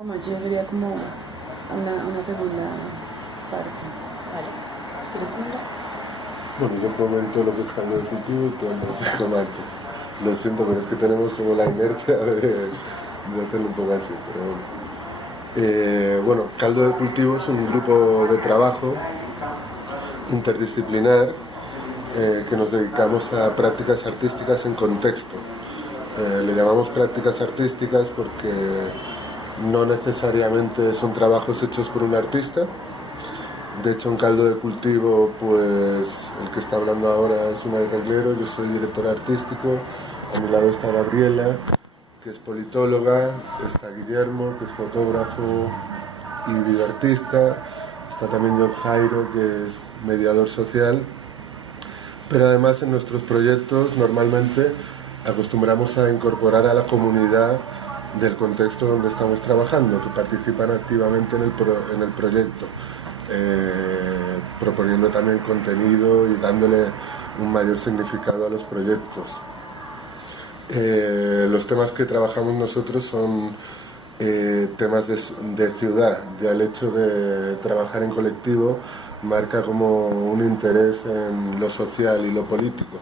Como yo sería como una segunda parte. Vale. ¿Quieres comentar? Bueno, yo comento lo que es caldo de cultivo y tú andas de mancha. Lo siento, pero es que tenemos como la inercia de hacerlo un poco así. Pero bueno. Bueno, Caldo de Cultivo es un grupo de trabajo interdisciplinar que nos dedicamos a prácticas artísticas en contexto. Le llamamos prácticas artísticas porque no necesariamente son trabajos hechos por un artista. De hecho, en Caldo de Cultivo, pues el que está hablando ahora es un arreglero, yo soy director artístico, a mi lado está Gabriela, que es politóloga, está Guillermo, que es fotógrafo y videoartista, está también John Jairo, que es mediador social, pero además en nuestros proyectos normalmente acostumbramos a incorporar a la comunidad del contexto donde estamos trabajando, que participan activamente en el proyecto, proponiendo también contenido y dándole un mayor significado a los proyectos. Los temas que trabajamos nosotros son temas de ciudad. Ya el hecho de trabajar en colectivo marca como un interés en lo social y lo político.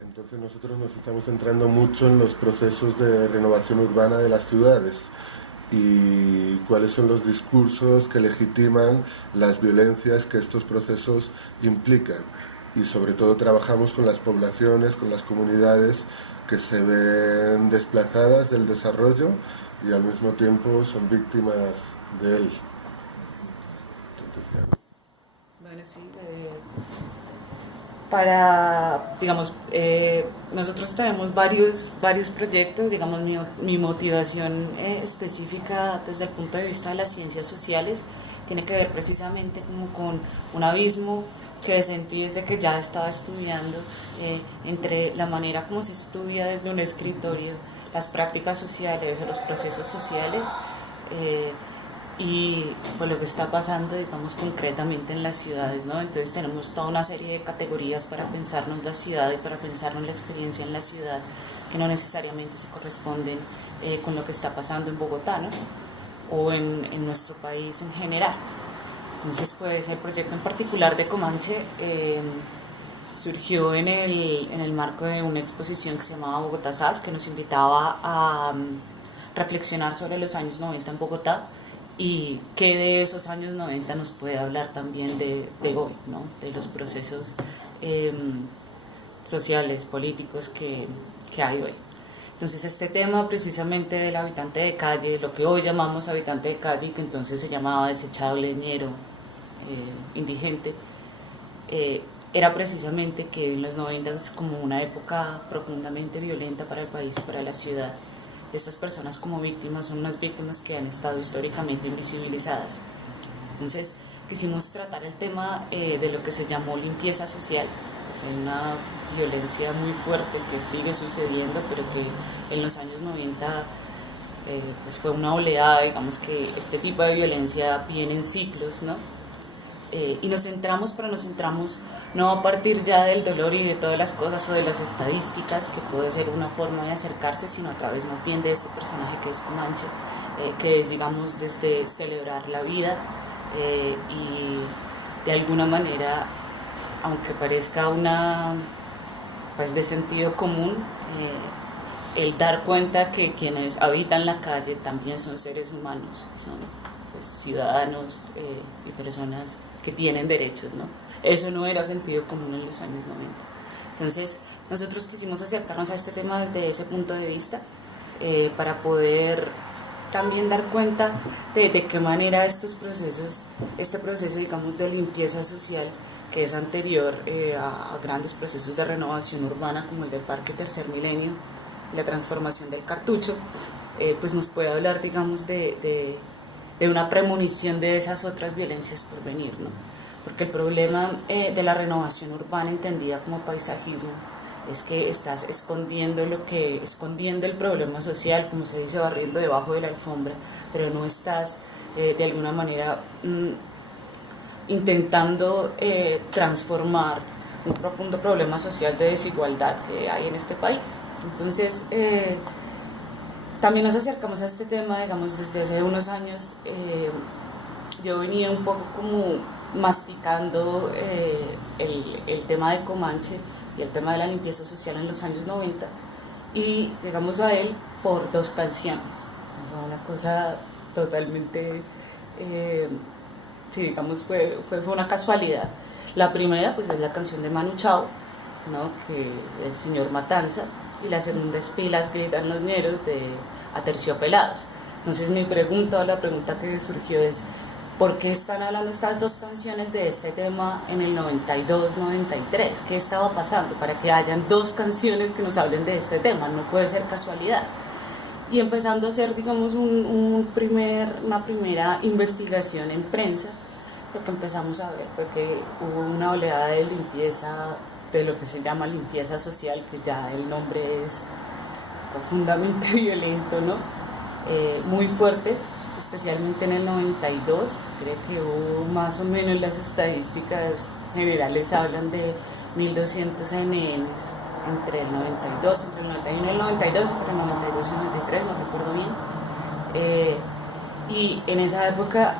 Entonces nosotros nos estamos centrando mucho en los procesos de renovación urbana de las ciudades y cuáles son los discursos que legitiman las violencias que estos procesos implican. Y sobre todo trabajamos con las poblaciones, con las comunidades que se ven desplazadas del desarrollo y al mismo tiempo son víctimas de él. Entonces, Bueno, sí. Para, digamos, nosotros tenemos varios proyectos, digamos, mi motivación específica desde el punto de vista de las ciencias sociales tiene que ver precisamente como con un abismo que sentí desde que ya estaba estudiando entre la manera como se estudia desde un escritorio las prácticas sociales o los procesos sociales y pues lo que está pasando, digamos, concretamente en las ciudades, ¿no? Entonces tenemos toda una serie de categorías para pensarnos la ciudad y para pensarnos la experiencia en la ciudad que no necesariamente se corresponden con lo que está pasando en Bogotá, ¿no? O en nuestro país en general. Entonces, pues el proyecto en particular de Comanche surgió en el marco de una exposición que se llamaba Bogotá SAS, que nos invitaba a reflexionar sobre los años 90 en Bogotá y qué de esos años 90 nos puede hablar también de hoy, ¿no? De los procesos sociales, políticos que hay hoy. Entonces este tema precisamente del habitante de calle, lo que hoy llamamos habitante de calle, que entonces se llamaba desechado, leñero, indigente, era precisamente que en los 90 es como una época profundamente violenta para el país y para la ciudad. Estas personas como víctimas son unas víctimas que han estado históricamente invisibilizadas. Entonces quisimos tratar el tema de lo que se llamó limpieza social, una violencia muy fuerte que sigue sucediendo, pero que en los años 90 pues fue una oleada, digamos que este tipo de violencia viene en ciclos, ¿no? Y nos centramos, pero nos centramos no a partir ya del dolor y de todas las cosas o de las estadísticas, que puede ser una forma de acercarse, sino a través más bien de este personaje que es Comanche, que es, digamos, desde celebrar la vida y de alguna manera, aunque parezca una pues de sentido común, el dar cuenta que quienes habitan la calle también son seres humanos, son pues, ciudadanos y personas que tienen derechos, ¿no? Eso no era sentido común en los años 90. Entonces, nosotros quisimos acercarnos a este tema desde ese punto de vista para poder también dar cuenta de qué manera estos procesos, este proceso, digamos, de limpieza social, que es anterior a grandes procesos de renovación urbana como el del Parque Tercer Milenio, la transformación del Cartucho, pues nos puede hablar, digamos, de una premonición de esas otras violencias por venir, ¿no? Porque el problema de la renovación urbana entendida como paisajismo es que estás escondiendo el problema social, como se dice, barriendo debajo de la alfombra, pero no estás de alguna manera intentando transformar un profundo problema social de desigualdad que hay en este país. Entonces, también nos acercamos a este tema, digamos, desde hace unos años. Yo venía un poco como masticando el tema de Comanche y el tema de la limpieza social en los años 90 y llegamos a él por 2 canciones. Fue una cosa totalmente, sí, digamos, fue una casualidad. La primera pues es la canción de Manu Chao, ¿no? Que el señor Matanza, y la segunda es Pilas gritan los ñeros de Aterciopelados. Entonces mi pregunta, o la pregunta que surgió es, ¿por qué están hablando estas 2 canciones de este tema en el 92-93? ¿Qué estaba pasando para que hayan 2 canciones que nos hablen de este tema? No puede ser casualidad. Y empezando a hacer, digamos, una primera investigación en prensa, lo que empezamos a ver fue que hubo una oleada de limpieza, de lo que se llama limpieza social, que ya el nombre es profundamente violento, ¿no? Muy fuerte, especialmente en el 92. Creo que hubo más o menos, las estadísticas generales hablan de 1.200 NNs entre el 92, entre el 91 y el 92, entre el 92 y el 93, no recuerdo bien. Y en esa época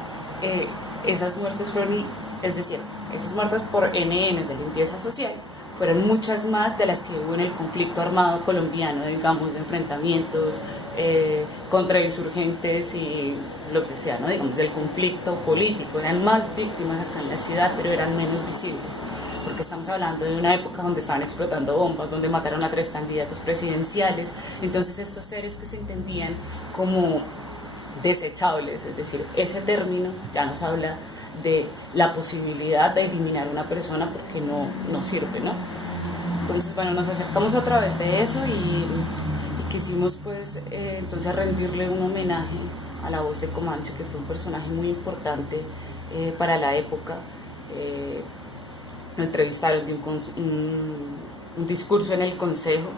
esas muertes fueron, es decir, esas muertes por NNs de limpieza social fueron muchas más de las que hubo en el conflicto armado colombiano, digamos, de enfrentamientos contra insurgentes y lo que sea, ¿no? Digamos, del conflicto político. Eran más víctimas acá en la ciudad, pero eran menos visibles, porque estamos hablando de una época donde estaban explotando bombas, donde mataron a 3 candidatos presidenciales. Entonces estos seres que se entendían como desechables, es decir, ese término ya nos habla de la posibilidad de eliminar a una persona porque no sirve, ¿no? Entonces, bueno, nos acercamos otra vez de eso y quisimos pues entonces rendirle un homenaje a la voz de Comanche, que fue un personaje muy importante para la época. Lo entrevistaron de un discurso en el Consejo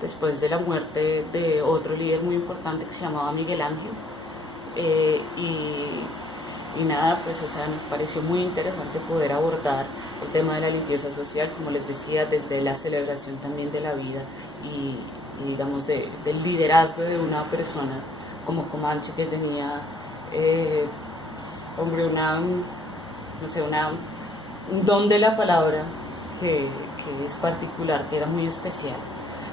después de la muerte de otro líder muy importante que se llamaba Miguel Ángel. Y nada, pues, o sea, nos pareció muy interesante poder abordar el tema de la limpieza social, como les decía, desde la celebración también de la vida y digamos, del liderazgo de una persona como Comanche, que tenía, hombre, un don de la palabra que es particular, que era muy especial.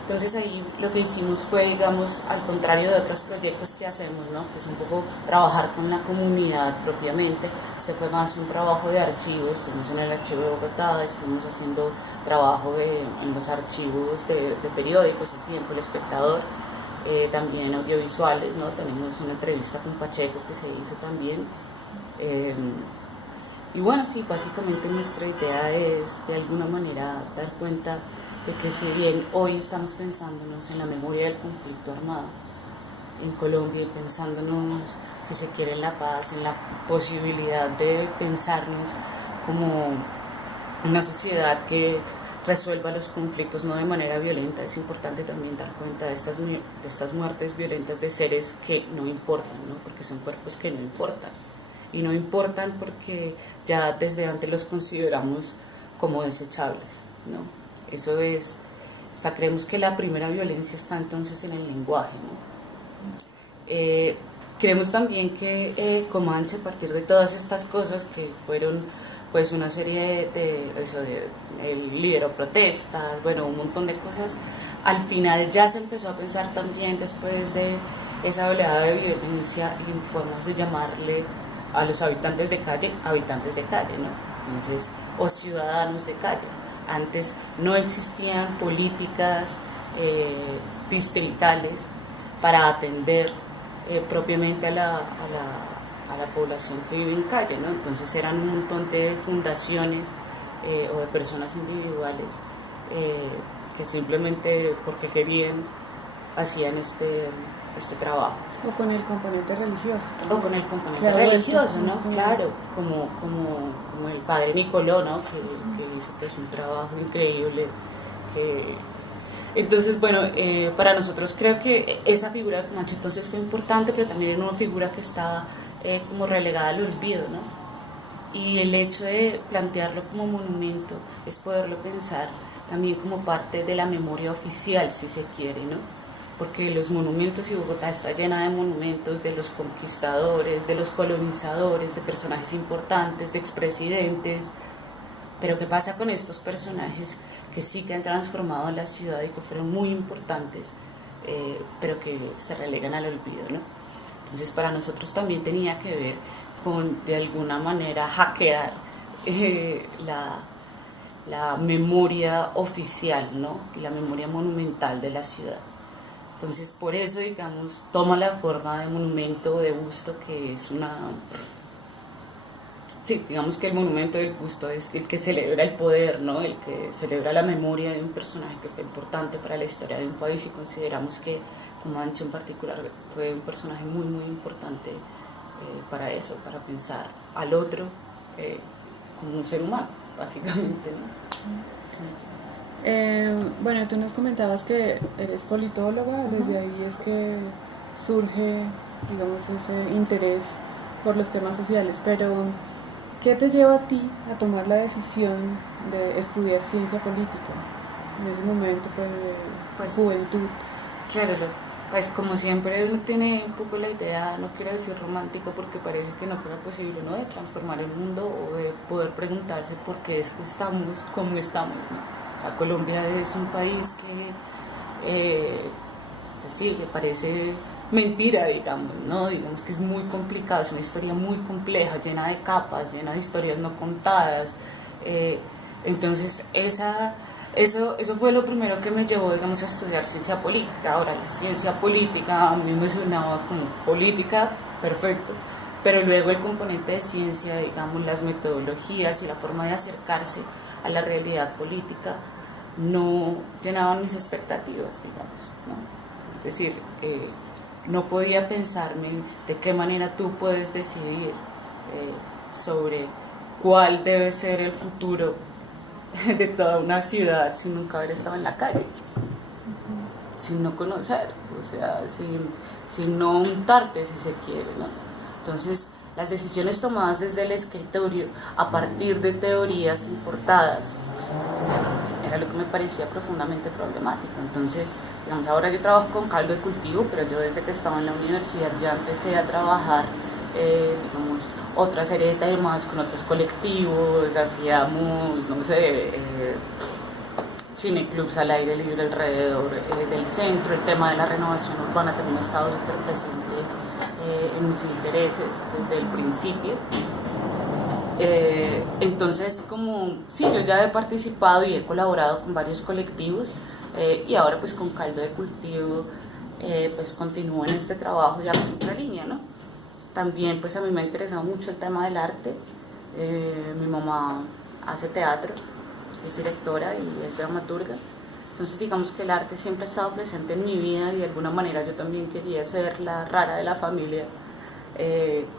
Entonces ahí lo que hicimos fue, digamos, al contrario de otros proyectos que hacemos, ¿no? Que es un poco trabajar con la comunidad propiamente. Este fue más un trabajo de archivos. Estuvimos en el archivo de Bogotá, estuvimos haciendo trabajo en los archivos de periódicos, El Tiempo, El Espectador, también audiovisuales, ¿no? Tenemos una entrevista con Pacheco que se hizo también. Y bueno, sí, básicamente nuestra idea es de alguna manera dar cuenta de que si bien hoy estamos pensándonos en la memoria del conflicto armado en Colombia y pensándonos, si se quiere, en la paz, en la posibilidad de pensarnos como una sociedad que resuelva los conflictos no de manera violenta, es importante también dar cuenta de estas muertes violentas de seres que no importan, ¿no? Porque son cuerpos que no importan. Y no importan porque ya desde antes los consideramos como desechables, ¿no? Eso es, o sea, creemos que la primera violencia está entonces en el lenguaje, ¿no? Creemos también que Comanche, a partir de todas estas cosas que fueron pues una serie de el lideró protestas, bueno, un montón de cosas, al final ya se empezó a pensar también, después de esa oleada de violencia, en formas de llamarle a los habitantes de calle, ¿no? Entonces, o ciudadanos de calle. Antes no existían políticas distritales para atender propiamente a la población que vive en calle, ¿no? Entonces eran un montón de fundaciones o de personas individuales que simplemente porque querían hacían este trabajo. O con el componente religioso. O con el componente religioso, ¿no? Claro, como el padre Nicoló, ¿no? Que hizo pues un trabajo increíble. Entonces, bueno, para nosotros creo que esa figura de Comanche entonces fue importante, pero también era una figura que estaba como relegada al olvido, ¿no? Y el hecho de plantearlo como monumento es poderlo pensar también como parte de la memoria oficial, si se quiere, ¿no? porque los monumentos, y Bogotá está llena de monumentos de los conquistadores, de los colonizadores, de personajes importantes, de expresidentes, pero ¿qué pasa con estos personajes que sí que han transformado la ciudad y que fueron muy importantes, pero que se relegan al olvido, ¿no? Entonces para nosotros también tenía que ver con, de alguna manera, hackear la memoria oficial, ¿no? Y la memoria monumental de la ciudad. Entonces por eso, digamos, toma la forma de monumento, de busto, que es una... Sí, digamos que el monumento del busto es el que celebra el poder, ¿no? El que celebra la memoria de un personaje que fue importante para la historia de un país, y consideramos que Comanche en particular fue un personaje muy, muy importante para eso, para pensar al otro como un ser humano, básicamente, ¿no? Bueno, tú nos comentabas que eres politóloga, desde ahí es que surge, digamos, ese interés por los temas sociales, pero ¿qué te lleva a ti a tomar la decisión de estudiar ciencia política en ese momento, pues, de Pues, juventud? Claro, pues como siempre uno tiene un poco la idea, no quiero decir romántico porque parece que no fuera posible, ¿no?, de transformar el mundo o de poder preguntarse por qué es que estamos como estamos, ¿no? O sea, Colombia es un país que, pues sí, que parece mentira, digamos, ¿no? Digamos que es muy complicado, es una historia muy compleja, llena de capas, llena de historias no contadas. Entonces, eso fue lo primero que me llevó, digamos, a estudiar ciencia política. Ahora, la ciencia política a mí me sonaba como política, perfecto, pero luego el componente de ciencia, digamos, las metodologías y la forma de acercarse a la realidad política no llenaban mis expectativas, digamos, ¿no? Es decir, no podía pensarme de qué manera tú puedes decidir sobre cuál debe ser el futuro de toda una ciudad sin nunca haber estado en la calle, sin no conocer, o sea, sin no untarte, si se quiere, ¿no? Entonces, las decisiones tomadas desde el escritorio a partir de teorías importadas era lo que me parecía profundamente problemático. Entonces, digamos, ahora yo trabajo con caldo de cultivo, pero yo desde que estaba en la universidad ya empecé a trabajar, digamos, otra serie de temas con otros colectivos, hacíamos, no sé, cineclubs al aire libre alrededor del centro. El tema de la renovación urbana también ha estado súper presente en mis intereses desde el principio. Entonces, como sí, yo ya he participado y he colaborado con varios colectivos, y ahora pues con caldo de cultivo pues continúo en este trabajo ya con otra línea, ¿no? También pues a mí me ha interesado mucho el tema del arte. Mi mamá hace teatro, es directora y es dramaturga. Entonces digamos que el arte siempre ha estado presente en mi vida y de alguna manera yo también quería ser la rara de la familia,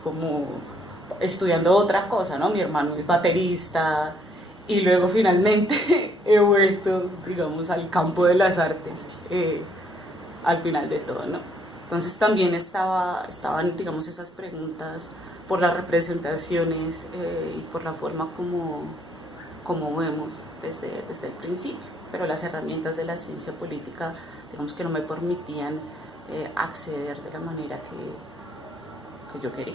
como estudiando otra cosa, ¿no? Mi hermano es baterista y luego finalmente he vuelto, digamos, al campo de las artes al final de todo, ¿no? Entonces también estaban, digamos, esas preguntas por las representaciones y por la forma como vemos desde el principio, pero las herramientas de la ciencia política, digamos, que no me permitían acceder de la manera que yo quería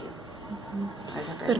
a esa realidad.